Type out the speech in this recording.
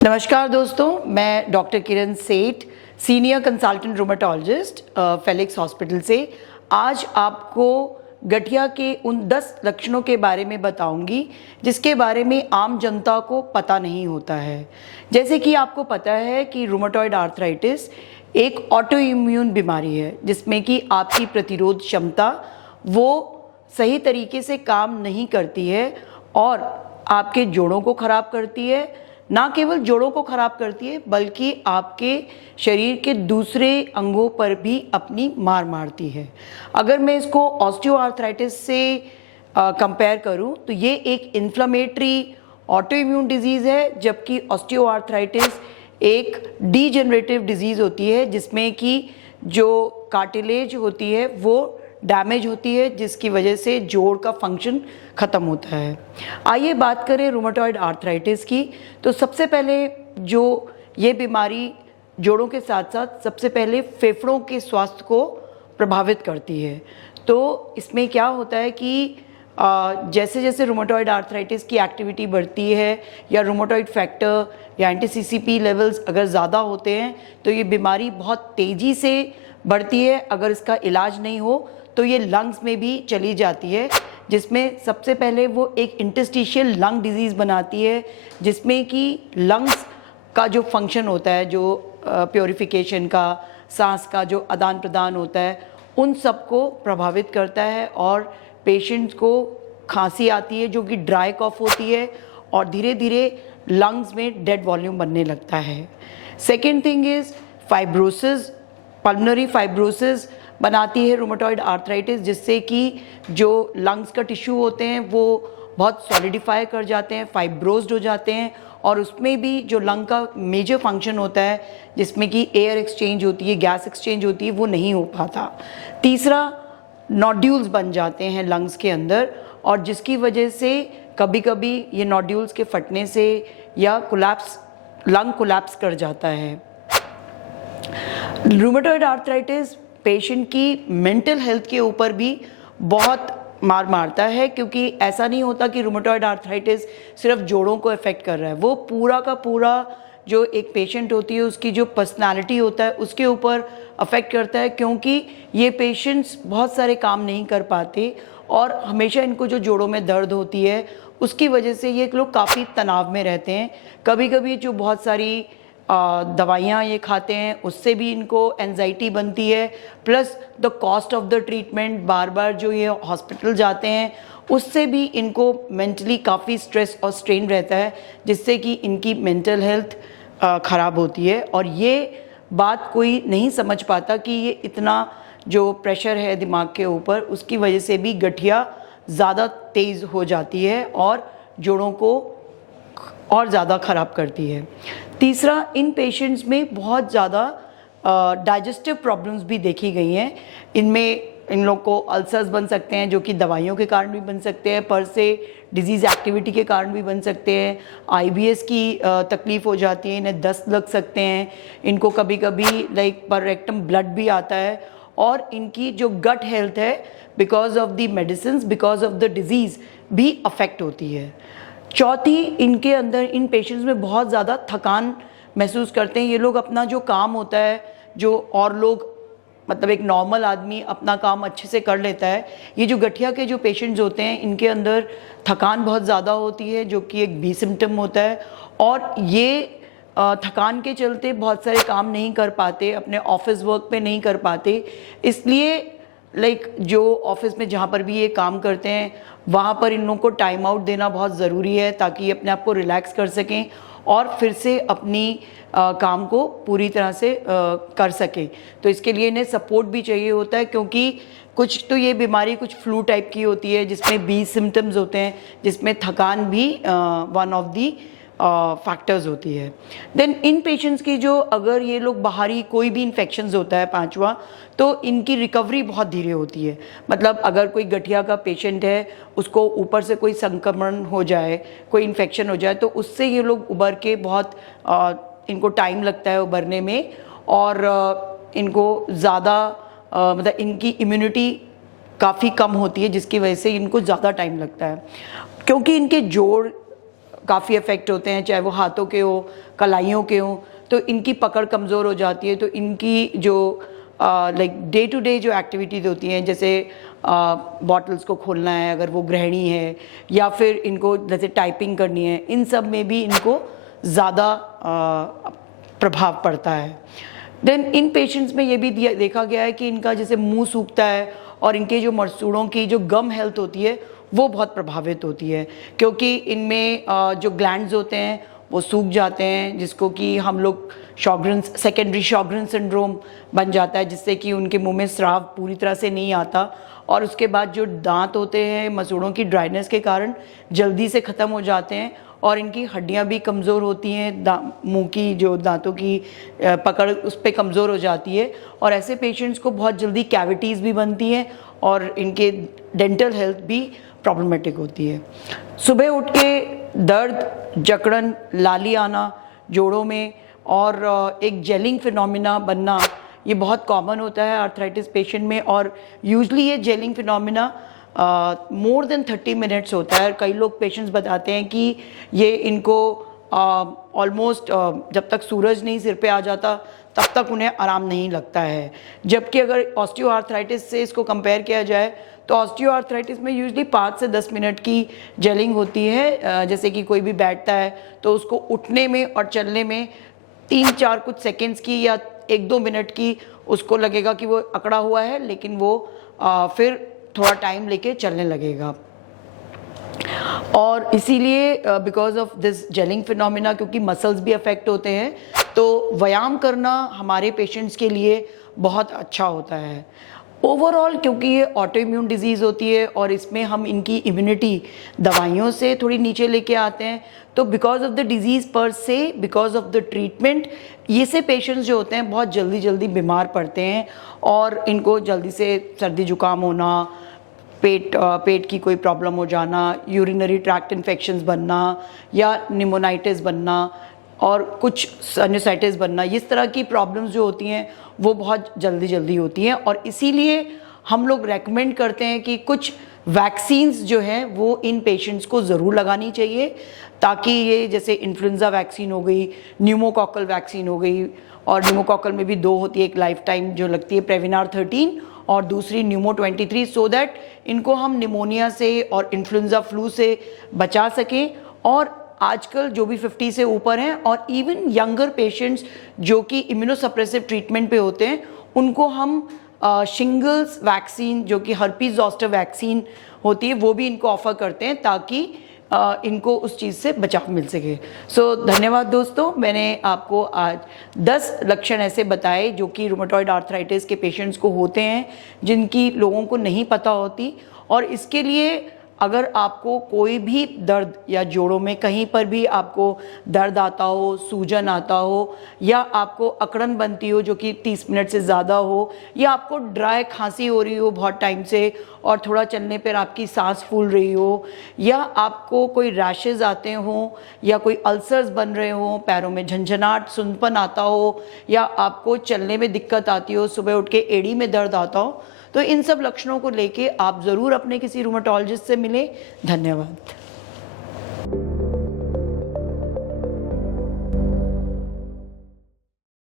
नमस्कार दोस्तों, मैं डॉक्टर किरण सेठ, senior consultant rheumatologist Felix hospital से आज आपको गठिया के उन 10 लक्षणों के बारे में बताऊंगी जिसके बारे में आम जनता को पता नहीं होता है। जैसे कि आपको पता है कि रूमेटॉइड आर्थराइटिस एक ऑटो इम्यून बीमारी है जिसमें कि आपकी प्रतिरोध क्षमता वो सही तरीके से काम नहीं करती है और आपके जोड़ों को ख़राब करती है। ना केवल जोड़ों को ख़राब करती है बल्कि आपके शरीर के दूसरे अंगों पर भी अपनी मार मारती है। अगर मैं इसको ऑस्टियोआर्थराइटिस से कंपेयर करूं तो ये एक इन्फ्लेमेटरी ऑटो इम्यून डिजीज़ है, जबकि ऑस्टियोआर्थराइटिस एक डीजेनरेटिव डिजीज़ होती है जिसमें कि जो कार्टिलेज होती है वो डैमेज होती है, जिसकी वजह से जोड़ का फंक्शन ख़त्म होता है। आइए बात करें रूमेटॉइड आर्थराइटिस की। तो सबसे पहले जो ये बीमारी जोड़ों के साथ साथ सबसे पहले फेफड़ों के स्वास्थ्य को प्रभावित करती है। तो इसमें क्या होता है कि जैसे जैसे रूमेटॉइड आर्थराइटिस की एक्टिविटी बढ़ती है या रूमेटॉइड फैक्टर या एंटी-सीसीपी लेवल्स अगर ज़्यादा होते हैं तो ये बीमारी बहुत तेज़ी से बढ़ती है। अगर इसका इलाज नहीं हो तो ये लंग्स में भी चली जाती है, जिसमें सबसे पहले वो एक इंटरस्टिशियल लंग डिजीज़ बनाती है जिसमें कि लंग्स का जो फंक्शन होता है, जो प्योरिफिकेशन का, सांस का जो आदान प्रदान होता है, उन सब को प्रभावित करता है और पेशेंट्स को खांसी आती है जो कि ड्राई कॉफ होती है और धीरे धीरे लंग्स में डेड वॉल्यूम बनने लगता है। Second thing is fibrosis, pulmonary fibrosis बनाती है रूमेटॉइड आर्थराइटिस, जिससे कि जो लंग्स का टिश्यू होते हैं वो बहुत सॉलिडिफाई कर जाते हैं, फाइब्रोज्ड हो जाते हैं और उसमें भी जो लंग का मेजर फंक्शन होता है जिसमें कि एयर एक्सचेंज होती है, गैस एक्सचेंज होती है, वो नहीं हो पाता। तीसरा, नोड्यूल्स बन जाते हैं लंग्स के अंदर और जिसकी वजह से कभी कभी ये नोड्यूल्स के फटने से या कोलैप्स, लंग कोलैप्स कर जाता है। रूमेटॉइड आर्थराइटिस पेशेंट की मेंटल हेल्थ के ऊपर भी बहुत मार मारता है, क्योंकि ऐसा नहीं होता कि रूमेटॉइड आर्थराइटिस सिर्फ जोड़ों को अफेक्ट कर रहा है, वो पूरा का पूरा जो एक पेशेंट होती है उसकी जो पर्सनालिटी होता है उसके ऊपर अफेक्ट करता है, क्योंकि ये पेशेंट्स बहुत सारे काम नहीं कर पाते और हमेशा इनको जो जोड़ों में दर्द होती है उसकी वजह से ये लोग काफ़ी तनाव में रहते हैं। कभी कभी जो बहुत सारी दवाइयाँ ये खाते हैं उससे भी इनको एंजाइटी बनती है, plus the cost of the treatment, बार बार जो ये हॉस्पिटल जाते हैं उससे भी इनको मेंटली काफ़ी स्ट्रेस और स्ट्रेन रहता है, जिससे कि इनकी मेंटल हेल्थ ख़राब होती है। और ये बात कोई नहीं समझ पाता कि ये इतना जो प्रेशर है दिमाग के ऊपर उसकी वजह से भी गठिया ज़्यादा तेज़ हो जाती है और जोड़ों को और ज़्यादा ख़राब करती है। तीसरा, इन पेशेंट्स में बहुत ज़्यादा डाइजेस्टिव प्रॉब्लम्स भी देखी गई हैं। इनमें इन लोग को अल्सर्स बन सकते हैं जो कि दवाइयों के कारण भी बन सकते हैं, पर से डिजीज़ एक्टिविटी के कारण भी बन सकते हैं, आईबीएस की तकलीफ़ हो जाती है, इन्हें दस्त लग सकते हैं, इनको कभी कभी लाइक पर रेक्टम ब्लड भी आता है और इनकी जो गट हेल्थ है because of the medicine, because of the disease भी अफेक्ट होती है। चौथी, इनके अंदर इन पेशेंट्स में बहुत ज़्यादा थकान महसूस करते हैं। ये लोग अपना जो काम होता है, जो और लोग मतलब एक नॉर्मल आदमी अपना काम अच्छे से कर लेता है, ये जो गठिया के जो पेशेंट्स होते हैं इनके अंदर थकान बहुत ज़्यादा होती है जो कि एक बी सिम्टम होता है और ये थकान के चलते बहुत सारे काम नहीं कर पाते, अपने ऑफिस वर्क पे नहीं कर पाते। इसलिए लाइक जो ऑफिस में जहाँ पर भी ये काम करते हैं वहाँ पर इन लोगों को टाइम आउट देना बहुत ज़रूरी है ताकि ये अपने आप को रिलैक्स कर सकें और फिर से अपनी काम को पूरी तरह से कर सकें। तो इसके लिए इन्हें सपोर्ट भी चाहिए होता है, क्योंकि कुछ तो ये बीमारी कुछ फ्लू टाइप की होती है जिसमें 20 सिम्टम्स होते हैं, जिसमें थकान भी वन ऑफ दी फैक्टर्स होती है। देन इन पेशेंट्स की जो अगर ये लोग बाहरी कोई भी इन्फेक्शंस होता है, पांचवा, तो इनकी रिकवरी बहुत धीरे होती है। मतलब अगर कोई गठिया का पेशेंट है, उसको ऊपर से कोई संक्रमण हो जाए, कोई इन्फेक्शन हो जाए, तो उससे ये लोग उबर के बहुत इनको टाइम लगता है उबरने में और इनको ज़्यादा मतलब इनकी इम्यूनिटी काफ़ी कम होती है जिसकी वजह से इनको ज़्यादा टाइम लगता है, क्योंकि इनके जोड़ काफ़ी अफेक्ट होते हैं, चाहे वो हाथों के हो, कलाइयों के हों, तो इनकी पकड़ कमज़ोर हो जाती है। तो इनकी जो लाइक डे टू डे जो एक्टिविटीज़ होती हैं, जैसे बॉटल्स को खोलना है अगर वो गृहिणी है, या फिर इनको जैसे टाइपिंग करनी है, इन सब में भी इनको ज़्यादा प्रभाव पड़ता है। देन इन पेशेंट्स में ये भी देखा गया है कि इनका जैसे मुंह सूखता है और इनके जो मसूड़ों की जो गम हेल्थ होती है वो बहुत प्रभावित होती है, क्योंकि इनमें जो ग्लैंड्स होते हैं वो सूख जाते हैं, जिसको कि हम लोग शॉग्रेन्स, सेकेंडरी शॉग्रेन सिंड्रोम बन जाता है, जिससे कि उनके मुंह में स्राव पूरी तरह से नहीं आता, और उसके बाद जो दांत होते हैं मसूड़ों की ड्राइनेस के कारण जल्दी से ख़त्म हो जाते हैं, और इनकी हड्डियां भी कमज़ोर होती हैं, मुंह की जो दांतों की पकड़ उस पर कमज़ोर हो जाती है, और ऐसे पेशेंट्स को बहुत जल्दी कैविटीज़ भी बनती हैं और इनके डेंटल हेल्थ भी प्रॉब्लमेटिक होती है। सुबह उठ के दर्द, जकड़न, लाली आना जोड़ों में और एक जेलिंग फिनोमिना बनना, ये बहुत कॉमन होता है आर्थराइटिस पेशेंट में, और यूजली ये gelling phenomena more than 30 minutes होता है। कई लोग पेशेंट्स बताते हैं कि ये इनको ऑलमोस्ट जब तक सूरज नहीं सिर पे आ जाता तब तक उन्हें आराम नहीं लगता है। जबकि अगर ऑस्टियोआर्थराइटिस से इसको कंपेयर किया जाए तो ऑस्टियोआर्थराइटिस में यूजली 5 से 10 मिनट की जेलिंग होती है। जैसे कि कोई भी बैठता है तो उसको उठने में और चलने में 3-4 कुछ सेकेंड्स की या 1-2 मिनट की उसको लगेगा कि वो अकड़ा हुआ है, लेकिन वो फिर थोड़ा टाइम लेके चलने लगेगा। और इसीलिए because of this gelling phenomena, क्योंकि मसल्स भी अफेक्ट होते हैं, तो व्यायाम करना हमारे पेशेंट्स के लिए बहुत अच्छा होता है। ओवरऑल क्योंकि ये ऑटो इम्यून डिजीज़ होती है और इसमें हम इनकी इम्यूनिटी दवाइयों से थोड़ी नीचे लेके आते हैं, तो बिकॉज ऑफ द डिजीज़ पर से, बिकॉज ऑफ द ट्रीटमेंट, ये से पेशेंट्स जो होते हैं बहुत जल्दी जल्दी बीमार पड़ते हैं और इनको जल्दी से सर्दी जुकाम होना, पेट की कोई प्रॉब्लम हो जाना, यूरिनरी ट्रैक्ट इन्फेक्शंस बनना या निमोनाइटिस बनना और कुछ साइनसाइटिस बनना, इस तरह की प्रॉब्लम्स जो होती हैं वो बहुत जल्दी जल्दी होती हैं। और इसीलिए हम लोग रेकमेंड करते हैं कि कुछ वैक्सीन्स जो हैं वो इन पेशेंट्स को ज़रूर लगानी चाहिए, ताकि ये जैसे इन्फ्लुएंजा वैक्सीन हो गई, न्यूमोकॉकल वैक्सीन हो गई, और न्यूमोकॉकल में भी 2 होती है, एक लाइफ टाइम जो लगती है प्रेविनार 13 और दूसरी न्यूमो 23, सो दैट इनको हम निमोनिया से और इन्फ्लुएंजा फ्लू से बचा सकें। और आजकल जो भी 50 से ऊपर हैं और इवन यंगर पेशेंट्स जो कि इम्यूनोसप्रेसिव ट्रीटमेंट पे होते हैं, उनको हम शिंगल्स वैक्सीन जो कि हर्पीज ज़ॉस्टर वैक्सीन होती है वो भी इनको ऑफ़र करते हैं, ताकि इनको उस चीज़ से बचाव मिल सके। सो धन्यवाद दोस्तों, मैंने आपको आज 10 लक्षण ऐसे बताए जो कि रूमेटॉइड आर्थराइटिस के पेशेंट्स को होते हैं, जिनकी लोगों को नहीं पता होती। और इसके लिए अगर आपको कोई भी दर्द या जोड़ों में कहीं पर भी आपको दर्द आता हो, सूजन आता हो, या आपको अकड़न बनती हो जो कि 30 मिनट से ज़्यादा हो, या आपको ड्राई खांसी हो रही हो बहुत टाइम से और थोड़ा चलने पर आपकी सांस फूल रही हो, या आपको कोई रैशेज़ आते हों, या कोई अल्सर्स बन रहे हों, पैरों में झंझनाहट, सुनपन आता हो, या आपको चलने में दिक्कत आती हो, सुबह उठ के एड़ी में दर्द आता हो, तो इन सब लक्षणों को लेके आप ज़रूर अपने किसी रूमेटोलॉजिस्ट से मिलें। धन्यवाद।